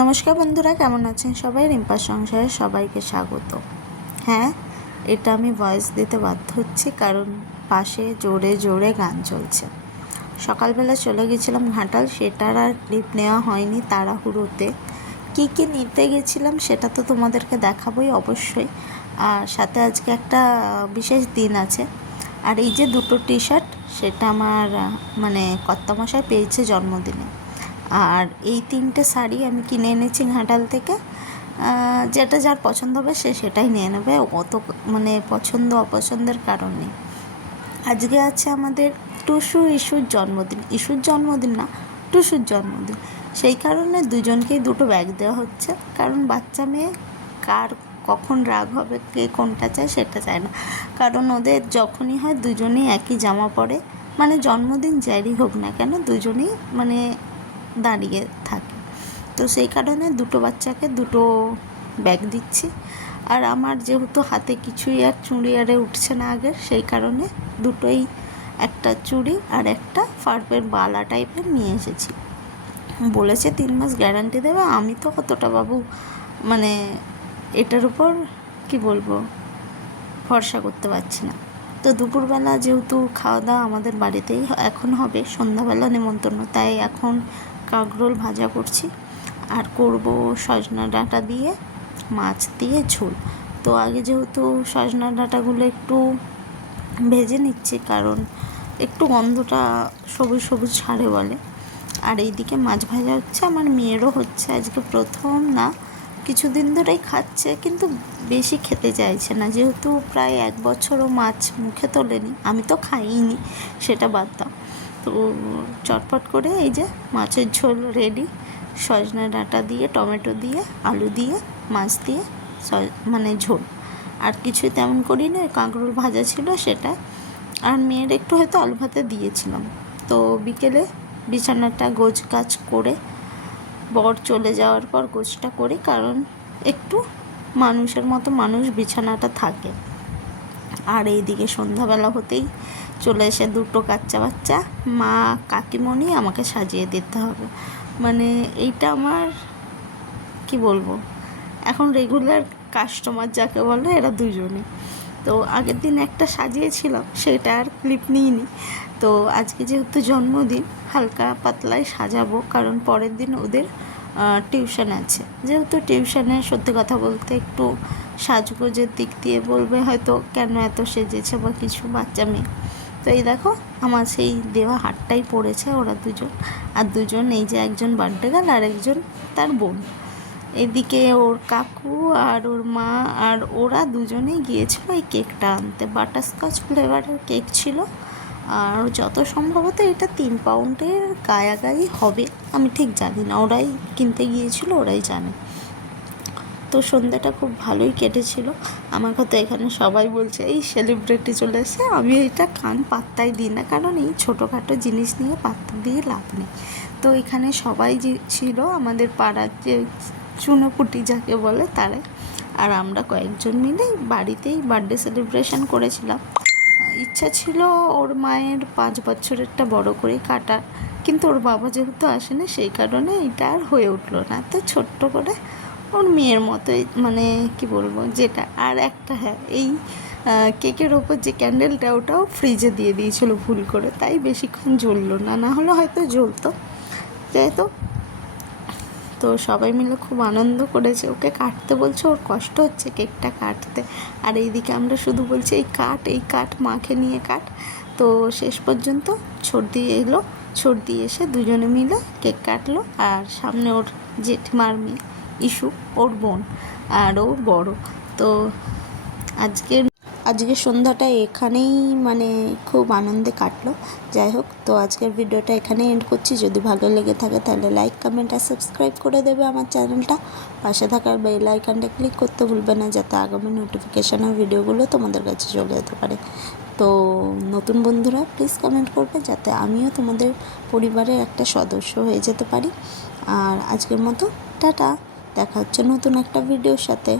নমস্কার বন্ধুরা, কেমন আছেন সবাই? রিম্পার সংসারে সবাইকে স্বাগত। হ্যাঁ, এটা আমি ভয়েস দিতে বাধ্য হচ্ছি কারণ পাশে জোরে জোরে গান চলছে। সকালবেলা চলে গেছিলাম ঘাটাল, সেটার আর ক্লিপ নেওয়া হয়নি তাড়াহুড়োতে। কী কী নিতে গেছিলাম সেটা তো তোমাদেরকে দেখাবোই অবশ্যই। আর সাথে আজকে একটা বিশেষ দিন আছে। আর এই যে দুটো টি শার্ট, সেটা আমার মানে কর্তামশাই পেয়েছে জন্মদিনে। আর এই তিনটে শাড়ি আমি কিনে এনেছি ঘাটাল থেকে। যেটা যার পছন্দ হবে সে সেটাই নিয়ে নেবে, অত মানে পছন্দ অপছন্দের কারণ নেই। আজকে আছে আমাদের ইস্যুর জন্মদিন। ইস্যুর জন্মদিন না, টুসুর জন্মদিন। সেই কারণে দুজনকেই দুটো ব্যাগ দেওয়া হচ্ছে, কারণ বাচ্চা মেয়ে কার কখন রাগ হবে, কে কোনটা চায় সেটা চায় না। কারণ ওদের যখনই হয় দুজনেই একই জামা পরে, মানে জন্মদিন যারই হোক না কেন দুজনেই মানে দাঁড়িয়ে থাকে। তো সেই কারণে দুটো বাচ্চাকে দুটো ব্যাগ দিচ্ছি। আর আমার যেহেতু হাতে কিছুই আর চুড়ি আরে উঠছে না আগের, সেই কারণে দুটোই, একটা চুড়ি আর একটা ফার্পের বালা টাইপের নিয়ে এসেছি। বলেছে 3 মাস গ্যারান্টি দেবে। আমি তো কতটা বাবু মানে এটার উপর কি বলবো, ভরসা করতে পারছি না। তো দুপুরবেলা যেহেতু খাওয়া দাওয়া আমাদের বাড়িতেই এখন হবে, সন্ধ্যাবেলা নেমন্তন্ন, তাই এখন কাঁকরোল ভাজা করছি আর করব সজনা ডাঁটা দিয়ে মাছ দিয়ে ঝোল। তো আগে যেহেতু সজনা ডাঁটাগুলো একটু ভেজে নিচ্ছি, কারণ একটু গন্ধটা সবুজ সবুজ ছাড়ে বলে। আর এইদিকে মাছ ভাজা হচ্ছে, আমার মেয়েরও হচ্ছে। আজকে প্রথম না, কিছুদিন ধরেই খাচ্ছে, কিন্তু বেশি খেতে চাইছে না। যেহেতু প্রায় 1 বছরও মাছ মুখে তোলেনি, আমি তো খাইনি, সেটা বাদ দাও। তো চটপট করে এই যে মাছের ঝোল রেডি, সজনা ডাঁটা দিয়ে, টমেটো দিয়ে, আলু দিয়ে, মাছ দিয়ে মানে ঝোল। আর কিছুই তেমন করিনি, কাঁকরোল ভাজা ছিল সেটা। আর মেয়ের একটু হয়তো আলু ভাতে দিয়েছিলাম। তো বিকেলে বিছানাটা গোছ কাজ করে, বর চলে যাওয়ার পর গোছটা করি, কারণ একটু মানুষের মতো মানুষ বিছানাটা থাকে। আর এইদিকে সন্ধ্যাবেলা হতেই চলে এসে দুটো বাচ্চা, মা কাকিমণি আমাকে সাজিয়ে দিতে হবে। মানে এইটা আমার কি বলবো, এখন রেগুলার কাস্টমার যাকে বলে এরা দুজনে। তো আগের দিন একটা সাজিয়েছিলাম, সেটা আর ক্লিপ নিইনি। তো আজকে যেহেতু জন্মদিন, হালকা পাতলাই সাজাবো, কারণ পরের দিন ওদের টিউশন আছে। যেহেতু টিউশনে সত্যি কথা বলতে একটু সাজগোজের দিক দিয়ে বলবে হয়তো কেন এত সেজেছে বা কিছু, বাচ্চা মেয়ে। তো এই দেখো আমার সেই দেওয়া হারটাই পড়েছে ওরা দুজন। আর দুজন, এই যে একজন বার্থডে গার্ল আর একজন তার বোন। এদিকে ওর কাকু আর ওর মা আর ওরা দুজনেই গিয়েছিল এই কেকটা আনতে। বাটারস্কচ ফ্লেভারের কেক ছিল। আর যত সম্ভবত এটা 3 পাউন্ডের গায়াগায়ি হবে, আমি ঠিক জানি না, ওরাই কিনতে গিয়েছিল, ওরাই জানে। তো সন্ধ্যাটা খুব ভালোই কেটেছিল। আমাকে তো এখানে সবাই বলছে এই সেলিব্রিটি চলে এসে। আমি এটা কান পাত্তাই দিই না, কারণ এই ছোটোখাটো জিনিস নিয়ে পাত্তা দিয়ে লাভ নেই। তো এখানে সবাই যে ছিল আমাদের পাড়ার যে চুনোপুটি যাকে বলে তারাই। আর আমরা কয়েকজন মিলে বাড়িতেই বার্থডে সেলিব্রেশন করেছিলাম। ইচ্ছা ছিল ওর মায়ের 5 বছরেরটা বড় করেই কাটার, কিন্তু ওর বাবা যেহেতু আসেনি সেই কারণে এটা আর হয়ে উঠলো না। তো ছোট্ট করে ওর মেয়ের মতোই, মানে কি বলবো যেটা। আর একটা হ্যাঁ, এই কেকের ওপর যে ক্যান্ডেলটা, ওটাও ফ্রিজে দিয়ে দিয়েছিল ভুল করে, তাই বেশিক্ষণ জ্বললো না, না হলে হয়তো জ্বলতো। যেহেতু তো সবাই মিলে খুব আনন্দ করেছে। ওকে কাটতে বলছে, ওর কষ্ট হচ্ছে কেকটা কাটতে। আর এইদিকে আমরা শুধু বলছি এই কাট মাকে নিয়ে কাট। তো শেষ পর্যন্ত ছর্দি এলো, ছর্দি এসে দুজনে মিলে কেক কাটলো। আর সামনে ওর জেঠিমার মেয়ে ইস্যু, ওর বোন, আর ও বড়। তো আজকের সন্ধ্যাটা এখানেই মানে খুব আনন্দে কাটলো। যাই হোক, তো আজকের ভিডিওটা এখানেই এন্ড করছি। যদি ভালো লেগে থাকে তাহলে লাইক, কমেন্ট আর সাবস্ক্রাইব করে দেবে আমার চ্যানেলটা। পাশে থাকার বেল আইকনটা ক্লিক করতে ভুলবে না, যাতে আগামী নোটিফিকেশানের ভিডিওগুলো তোমাদের কাছে চলে যেতে পারে। তো নতুন বন্ধুরা প্লিজ কমেন্ট করবে, যাতে আমিও তোমাদের পরিবারের একটা সদস্য হয়ে যেতে পারি। আর আজকের মতো টাটা, দেখা হচ্ছে নতুন একটা ভিডিওর সাথে।